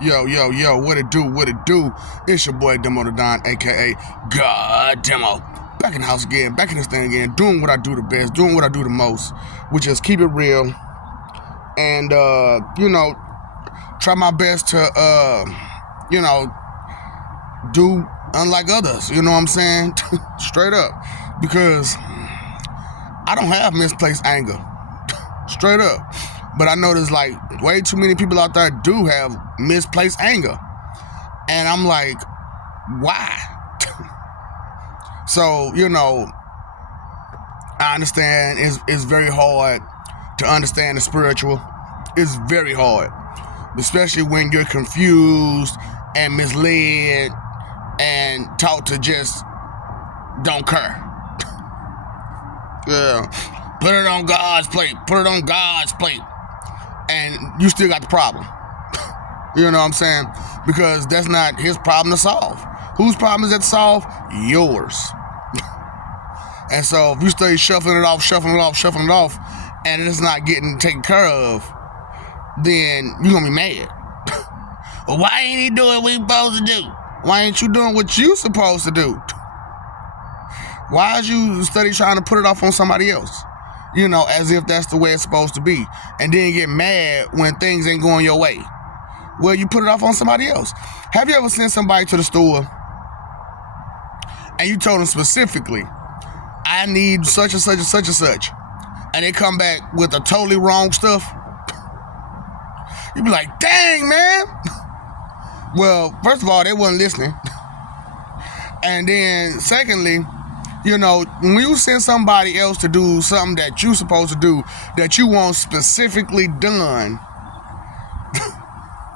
Yo, what it do? It's your boy Demo the Don, aka God Demo. Back in the house again, back in this thing again, doing what I do the best, doing what I do the most, which is keep it real and try my best to do unlike others, you know what I'm saying? Straight up. Because I don't have misplaced anger. Straight up. But I know there's like way too many people out there do have misplaced anger. And I'm like, why? So, I understand it's very hard to understand the spiritual. It's very hard. Especially when you're confused and misled and taught to just don't care. Yeah. Put it on God's plate. Put it on God's plate. And you still got the problem. You know what I'm saying? Because that's not his problem to solve. Whose problem is that to solve? Yours. And so if you stay shuffling it off, and it's not getting taken care of, then you're going to be mad. Well, why ain't he doing what he's supposed to do? Why ain't you doing what you supposed to do? Why is you study trying to put it off on somebody else? As if that's the way it's supposed to be. And then get mad when things ain't going your way. Well, you put it off on somebody else. Have you ever sent somebody to the store and you told them specifically, I need such and such and such and such, and they come back with the totally wrong stuff? You be like, dang, man. Well, first of all, they wasn't listening. And then secondly, when you send somebody else to do something that you supposed to do that you want specifically done,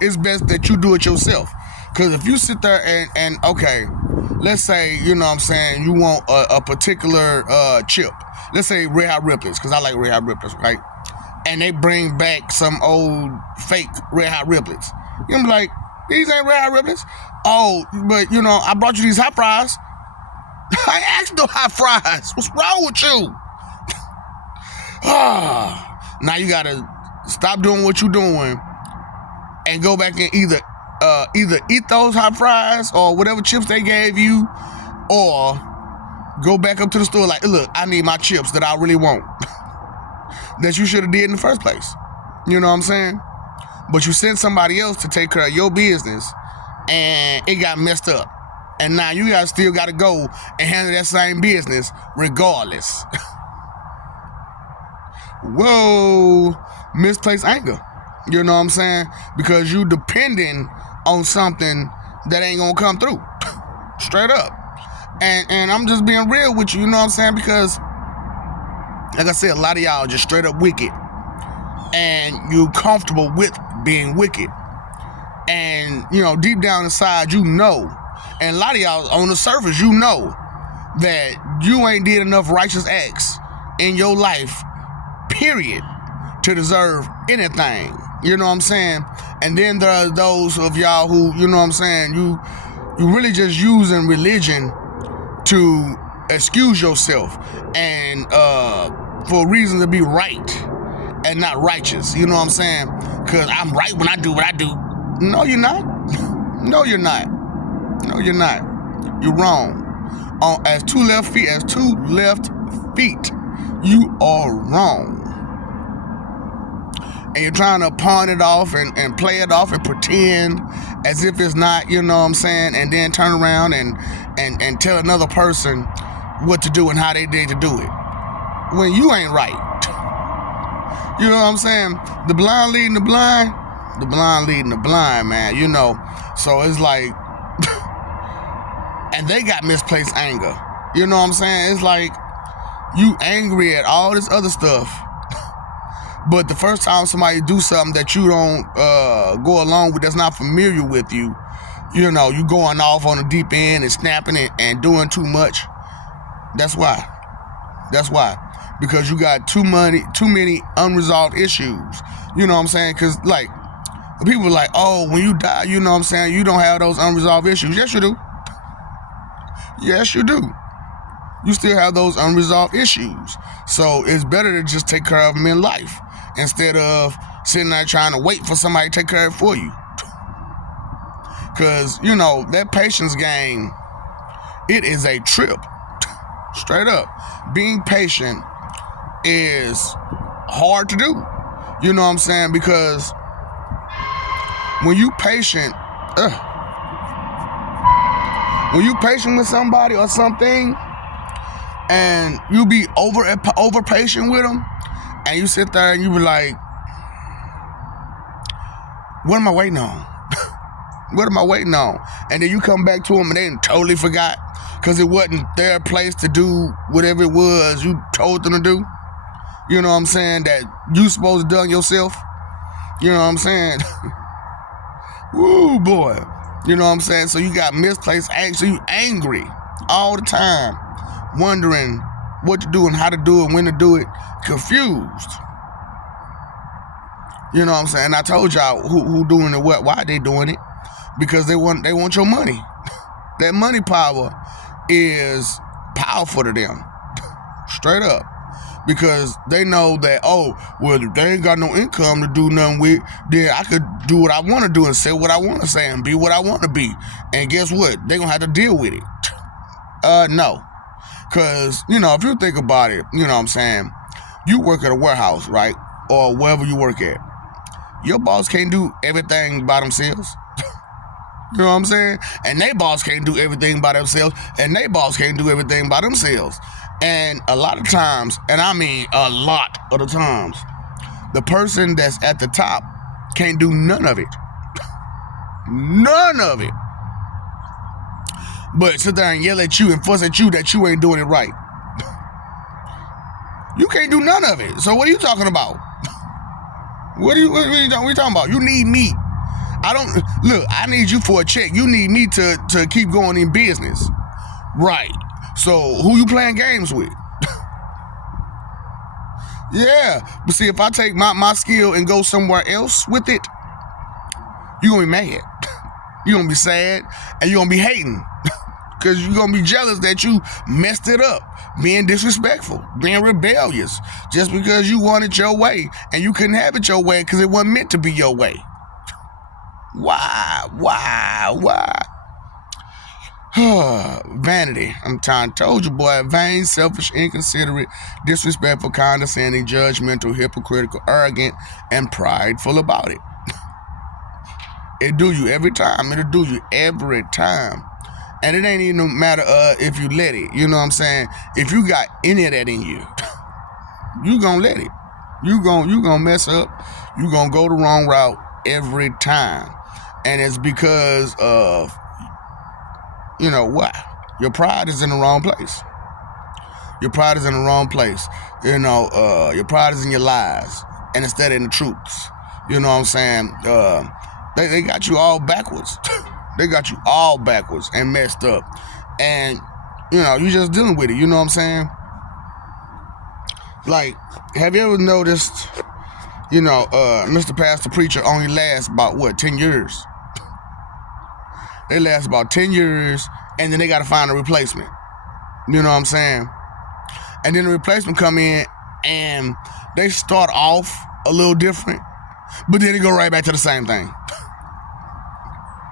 it's best that you do it yourself. Because if you sit there and okay, let's say, you want a particular chip. Let's say Red Hot Ripley's, because I like Red Hot Ripley's, right? And they bring back some old fake Red Hot Ripley's. You'll be like, these ain't Red Hot Ripley's. Oh, but I brought you these hot fries. I asked no hot fries. What's wrong with you? Now you gotta stop doing what you're doing and go back and either eat those hot fries or whatever chips they gave you, or go back up to the store like, look, I need my chips that I really want that you should have did in the first place. You know what I'm saying? But you sent somebody else to take care of your business and it got messed up. And now you still got to go and handle that same business regardless. Whoa, misplaced anger. You know what I'm saying? Because you depending on something that ain't gonna come through. Straight up. And I'm just being real with you, you know what I'm saying? Because, like I said, a lot of y'all just straight up wicked. And you comfortable with being wicked. And, deep down inside, and a lot of y'all on the surface, that you ain't did enough righteous acts in your life, period, to deserve anything. You know what I'm saying? And then there are those of y'all who, you know what I'm saying, you really just using religion to excuse yourself and for a reason to be right and not righteous. You know what I'm saying? Because I'm right when I do what I do. No, you're not. No, you're not. No, you're not. You're wrong. As two left feet, you are wrong. And you're trying to pawn it off and play it off and pretend as if it's not, you know what I'm saying, and then turn around and tell another person what to do and how they need to do it. When you ain't right. You know what I'm saying? The blind leading the blind. The blind leading the blind, man, So it's like, and they got misplaced anger. You know what I'm saying? It's like you angry at all this other stuff. But the first time somebody do something that you don't go along with, that's not familiar with you, you going off on the deep end and snapping it and doing too much. That's why. Because you got too many unresolved issues. You know what I'm saying? Because, like, people are like, oh, when you die, you know what I'm saying, you don't have those unresolved issues. Yes, you do. Yes, you do. You still have those unresolved issues. So it's better to just take care of them in life instead of sitting there trying to wait for somebody to take care of it for you. Because, you know, that patience game, it is a trip. Straight up. Being patient is hard to do. You know what I'm saying? Because when you patient with somebody or something, and you be over patient with them, and you sit there and you be like, what am I waiting on? What am I waiting on? And then you come back to them and they totally forgot because it wasn't their place to do whatever it was you told them to do. You know what I'm saying? That you supposed to done yourself. You know what I'm saying? Woo, boy. You know what I'm saying? So you got misplaced anger. So you angry all the time, wondering what to do and how to do it, when to do it, confused. You know what I'm saying? I told y'all who doing it, why they doing it. Because they want your money. That money power is powerful to them. Straight up. Because they know that, oh, well, if they ain't got no income to do nothing with, then I could do what I want to do and say what I want to say and be what I want to be. And guess what? They gonna have to deal with it. No. Because, you know, if you think about it, you know what I'm saying, you work at a warehouse, right? Or wherever you work at. Your boss can't do everything by themselves. You know what I'm saying? And they boss can't do everything by themselves. And they boss can't do everything by themselves. And a lot of times, and I mean a lot of the times, the person that's at the top can't do none of it. None of it. But sit there and yell at you and fuss at you that you ain't doing it right. You can't do none of it. So what are you talking about? What are you talking about? You need me. I need you for a check. You need me to keep going in business. Right. So who you playing games with? Yeah. But see, if I take my skill and go somewhere else with it, you're going to be mad. You're going to be sad. And you're going to be hating. Because you're going to be jealous that you messed it up. Being disrespectful. Being rebellious. Just because you wanted your way. And you couldn't have it your way because it wasn't meant to be your way. Why? Vanity. Told you, boy. Vain, selfish, inconsiderate, disrespectful, condescending, judgmental, hypocritical, arrogant, and prideful about it. It do you every time. It'll do you every time. And it ain't even no matter if you let it. You know what I'm saying? If you got any of that in you, you gonna let it. You gonna mess up. You gonna go the wrong route every time. And it's because of, you know what? Your pride is in the wrong place. Your pride is in the wrong place. You know, your pride is in your lies and instead in the truths. You know what I'm saying? They got you all backwards. They got you all backwards and messed up. And, you know, you just dealing with it. You know what I'm saying? Like, have you ever noticed, you know, Mr. Pastor Preacher only lasts about, 10 years? They last about 10 years, and then they got to find a replacement. You know what I'm saying? And then the replacement come in, and they start off a little different, but then they go right back to the same thing.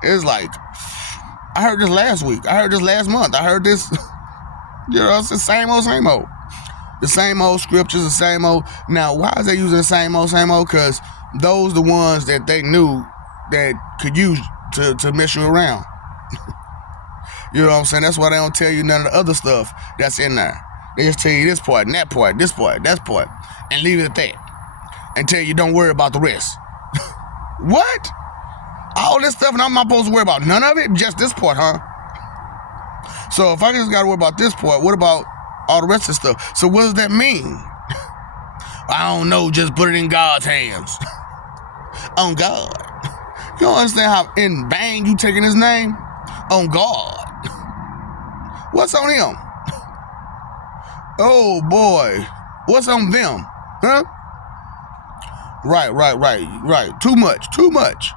It's like, I heard this last week. I heard this last month. I heard this, you know, it's the same old. The same old scriptures, the same old. Now, why is they using the same old? Because those the ones that they knew that could use to mess you around. You know what I'm saying? That's why they don't tell you none of the other stuff that's in there. They just tell you this part and that part, this part, that part, and leave it at that. And tell you don't worry about the rest. What? All this stuff and I'm not supposed to worry about none of it? Just this part, huh? So if I just got to worry about this part, what about all the rest of the stuff? So what does that mean? I don't know, just put it in God's hands. On God. You don't understand how in vain you taking his name? On God. What's on him? Oh boy. What's on them? Huh? Right. Too much.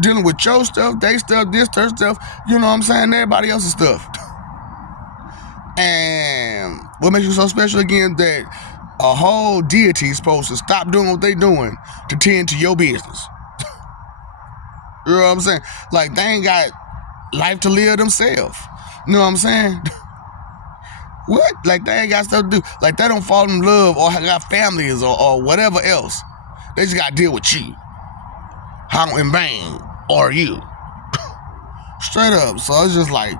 Dealing with your stuff, they stuff, this, their stuff, you know what I'm saying? Everybody else's stuff. And what makes you so special again that a whole deity is supposed to stop doing what they doing to tend to your business. You know what I'm saying? Like, they ain't got life to live themselves. You know what I'm saying? What? Like, they ain't got stuff to do. Like, they don't fall in love or got families or whatever else. They just got to deal with you. How in vain are you? Straight up. So it's just like,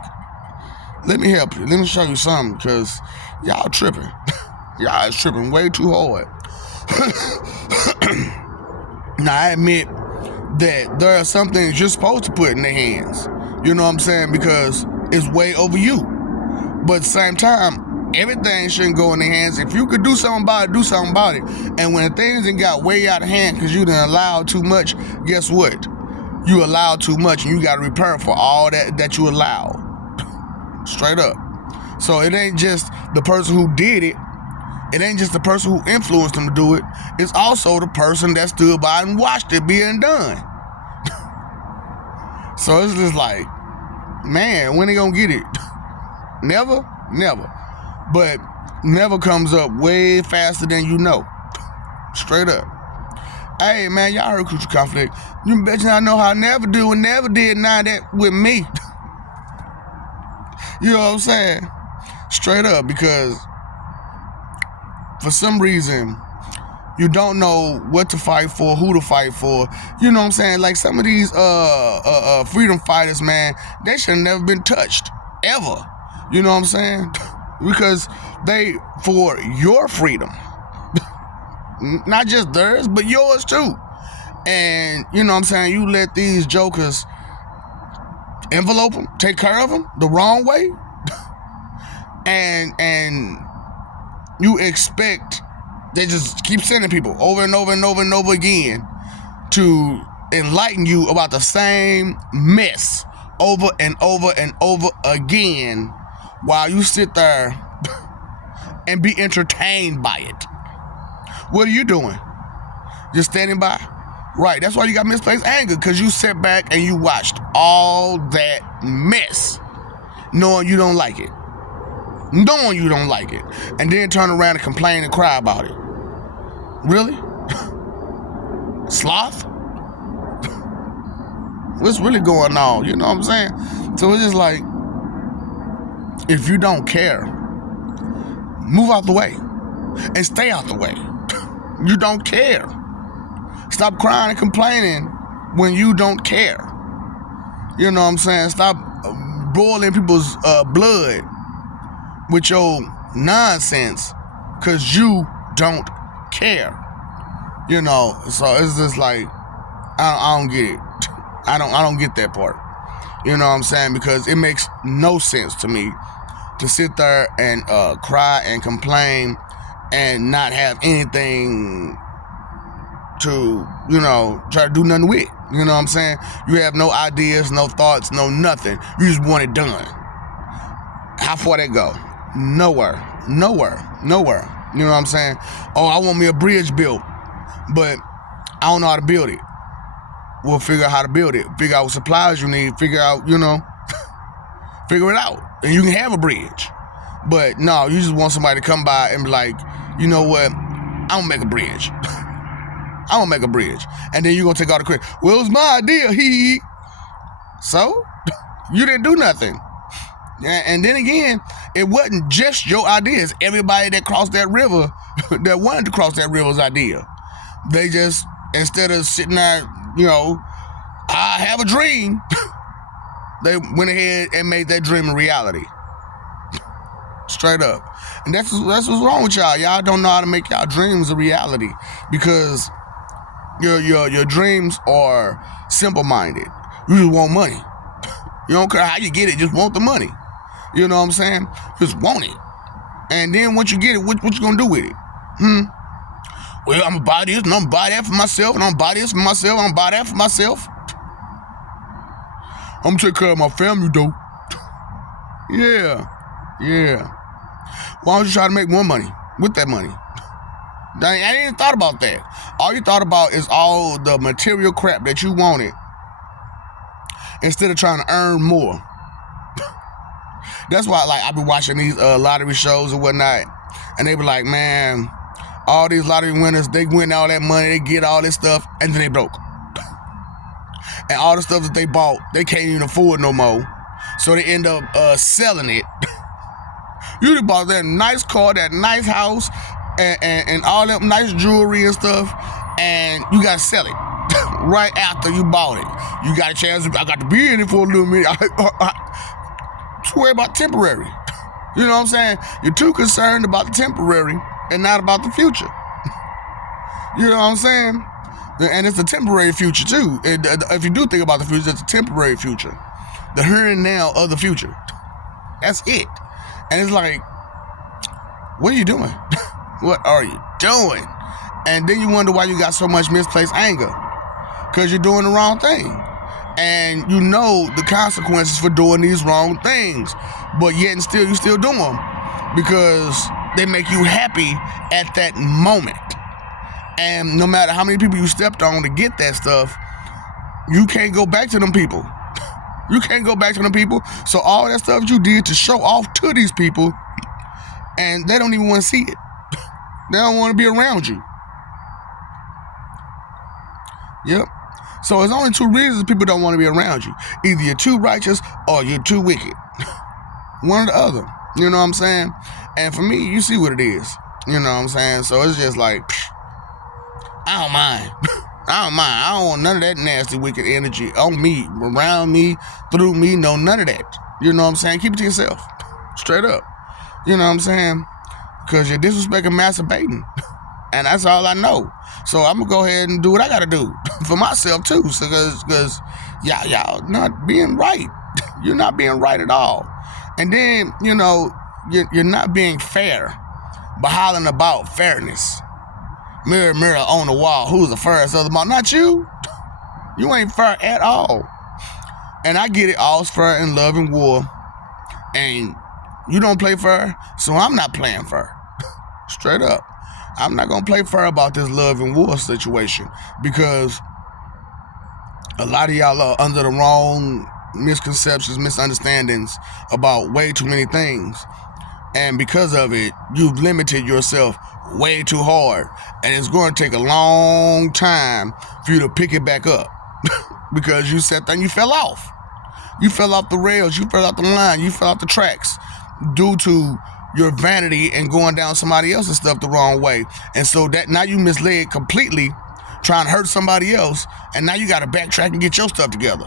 let me help you. Let me show you something, because y'all tripping. Y'all is tripping way too hard. Now, I admit that there are some things you're supposed to put in their hands. You know what I'm saying? Because it's way over you. But at the same time, everything shouldn't go in their hands. If you could do something about it, do something about it. And when things done got way out of hand because you done allowed too much, guess what? You allowed too much, and you got to repair for all that you allowed. Straight up. So it ain't just the person who did it. It ain't just the person who influenced them to do it. It's also the person that stood by and watched it being done. So it's just like, man, when they gonna get it? Never? Never. But never comes up way faster than you know. Straight up. Hey, man, y'all heard Crucial Conflict. You bet you I know how never do and never did none of that with me. You know what I'm saying? Straight up, because for some reason, you don't know what to fight for, who to fight for. You know what I'm saying? Like, some of these freedom fighters, man, they should have never been touched, ever. You know what I'm saying? Because they, for your freedom, not just theirs, but yours too. And, you know what I'm saying, you let these jokers envelope them, take care of them the wrong way, and you expect they just keep sending people over and over and over and over again to enlighten you about the same mess over and over and over again, while you sit there and be entertained by it. What are you doing? Just standing by? Right, that's why you got misplaced anger, because you sat back and you watched all that mess, knowing you don't like it. Knowing you don't like it. And then turn around and complain and cry about it. Really? Sloth? What's really going on? You know what I'm saying? So it's just like, if you don't care, move out the way and stay out the way. You don't care. Stop crying and complaining when you don't care. You know what I'm saying? Stop boiling people's blood with your nonsense, because you don't care. You know, so it's just like, I don't get it. I don't get that part. You know what I'm saying? Because it makes no sense to me to sit there and cry and complain and not have anything to, you know, try to do nothing with. You know what I'm saying? You have no ideas, no thoughts, no nothing. You just want it done. How far that go? Nowhere. You know what I'm saying? Oh, I want me a bridge built, but I don't know how to build it. We'll figure out how to build it. Figure out what supplies you need. Figure out, you know, figure it out. And you can have a bridge. But no, you just want somebody to come by and be like, you know what? I'm gonna make a bridge. I'm gonna make a bridge. And then you're gonna take all the credit. Well, it was my idea. So? You didn't do nothing. And then again, it wasn't just your idea. It's everybody that crossed that river, that wanted to cross that river's idea. They just, instead of sitting there, you know, I have a dream, they went ahead and made that dream a reality. Straight up. And that's what's wrong with y'all. Y'all don't know how to make y'all dreams a reality, because your dreams are simple-minded. You just want money. You don't care how you get it, just want the money. You know what I'm saying? Just want it. And then once you get it, what you gonna do with it? Well, I'm gonna buy this, and I'm gonna buy that for myself, and I'm gonna buy this for myself, and I'm gonna buy that for myself. I'm gonna take care of my family, though. Yeah. Why don't you try to make more money with that money? I ain't even thought about that. All you thought about is all the material crap that you wanted, instead of trying to earn more. That's why, like, I've been watching these lottery shows and whatnot, and they be like, man, all these lottery winners, they win all that money, they get all this stuff, and then they broke. and all the stuff that they bought, they can't even afford no more. So they end up selling it. You done bought that nice car, that nice house, and all that nice jewelry and stuff, and you gotta sell it right after you bought it. You got a chance. I got to be in it for a little minute. Just worry about temporary. You know what I'm saying? You're too concerned about the temporary and not about the future. You know what I'm saying? And it's a temporary future too. If you do think about the future, it's a temporary future. The here and now of the future. That's it. And it's like, what are you doing? What are you doing? And then you wonder why you got so much misplaced anger. Because you're doing the wrong thing. And you know the consequences for doing these wrong things. But yet and still, you still do them. Because they make you happy at that moment. And no matter how many people you stepped on to get that stuff, you can't go back to them people. You can't go back to them people. So all that stuff you did to show off to these people, and they don't even want to see it. They don't want to be around you. Yep. So there's only two reasons people don't want to be around you. Either you're too righteous or you're too wicked. One or the other. You know what I'm saying? And for me, you see what it is. You know what I'm saying? So it's just like, I don't mind. I don't mind. I don't want none of that nasty, wicked energy on me, around me, through me. No, none of that. You know what I'm saying? Keep it to yourself. Straight up. You know what I'm saying? Because you're disrespecting, masturbating. And that's all I know. So I'm going to go ahead and do what I got to do for myself, too. Because y'all not being right. You're not being right at all. And then, you know, you're not being fair by hollering about fairness. Mirror, mirror on the wall, who's the fairest of them all? Not you. You ain't fair at all. And I get it, all's fair in love and war. And you don't play fair, so I'm not playing fair. Straight up. I'm not going to play fair about this love and war situation because a lot of y'all are under the wrong misconceptions, misunderstandings about way too many things. And because of it, you've limited yourself way too hard. And it's going to take a long time for you to pick it back up because you sat there and you fell off. You fell off the rails. You fell off the line. You fell off the tracks due to your vanity and going down somebody else's stuff the wrong way. And so that now you misled completely trying to hurt somebody else. And now you got to backtrack and get your stuff together.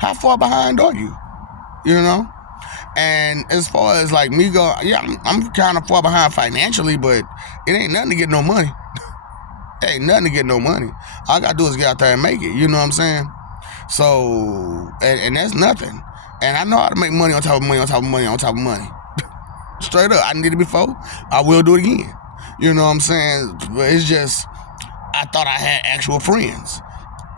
How far behind are you? You know? And as far as like me go, yeah, I'm kind of far behind financially, but it ain't nothing to get no money. It ain't nothing to get no money. All I got to do is get out there and make it. You know what I'm saying? So, and that's nothing. And I know how to make money on top of money, on top of money, on top of money. Straight up. I did it before. I will do it again. You know what I'm saying? But it's just, I thought I had actual friends.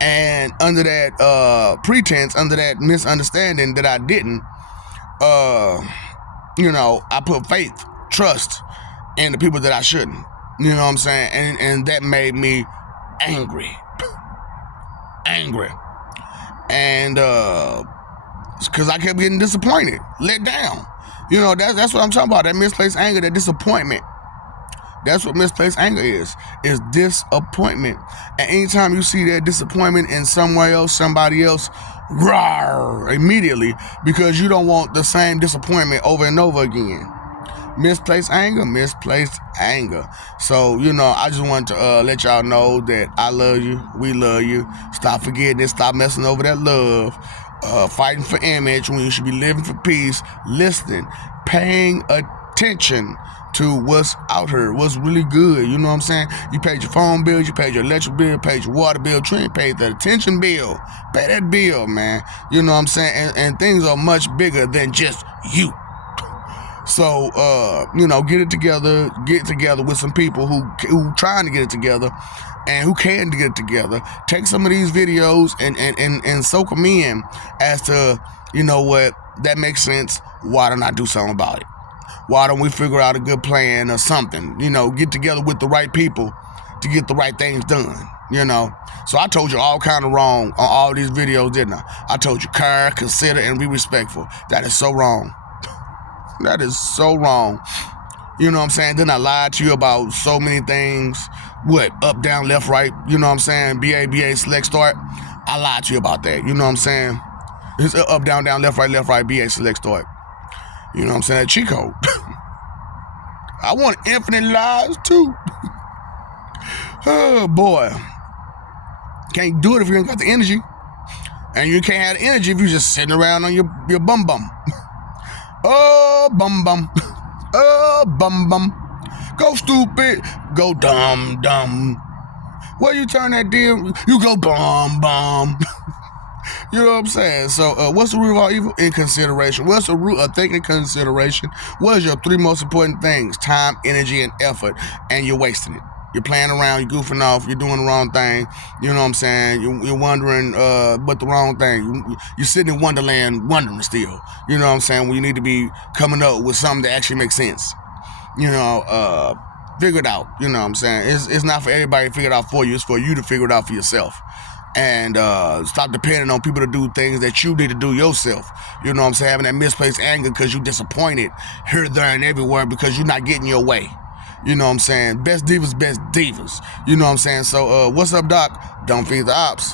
And under that pretense, under that misunderstanding that I didn't, you know, I put faith, trust in the people that I shouldn't. You know what I'm saying? And that made me angry. Angry. And because I kept getting disappointed, let down. You know, that's what I'm talking about. That misplaced anger, that disappointment. That's what misplaced anger is disappointment. And anytime you see that disappointment in somewhere else, somebody else, rawr, immediately, because you don't want the same disappointment over and over again. Misplaced anger, misplaced anger. So, you know, I just want to let y'all know that I love you. We love you. Stop forgetting it. Stop messing over that love. Fighting for image when you should be living for peace. Listening. Paying attention to what's out here, what's really good. You know what I'm saying? You paid your phone bill, you paid your electric bill, paid your water bill, you ain't paid the attention bill. Pay that bill, man. You know what I'm saying? And things are much bigger than just you. So, you know, get together with some people who trying to get it together and who can get it together. Take some of these videos and soak them in as to, you know what, that makes sense. Why don't I do something about it? Why don't we figure out a good plan or something? You know, get together with the right people to get the right things done, you know? So I told you all kind of wrong on all these videos, didn't I? I told you care, consider, and be respectful. That is so wrong. That is so wrong. You know what I'm saying? Then I lied to you about so many things. What? Up, down, left, right. You know what I'm saying? BA, select, start. I lied to you about that. You know what I'm saying? It's up, down, left, right, BA, select, start. You know what I'm saying? That cheat code. I want infinite lives too. Oh boy. Can't do it if you ain't got the energy. And you can't have the energy if you're just sitting around on your bum bum. Oh, bum bum. Oh, bum bum. Go stupid. Go dumb. Well, you turn that deal, you go bum bum. You know what I'm saying? So what's the root of all evil? Inconsideration. What's the root of thinking consideration? What is your three most important things? Time, energy, and effort. And you're wasting it. You're playing around, you're goofing off, you're doing the wrong thing. You know what I'm saying? You're wondering what the wrong thing. You're sitting in Wonderland wondering still. You know what I'm saying? When you need to be coming up with something that actually makes sense. You know, figure it out. You know what I'm saying? It's not for everybody to figure it out for you. It's for you to figure it out for yourself. And stop depending on people to do things that you need to do yourself. You know what I'm saying? Having that misplaced anger because you're disappointed here, there, and everywhere because you're not getting your way. You know what I'm saying? Best divas, best divas. You know what I'm saying? So what's up, Doc? Don't feed the ops.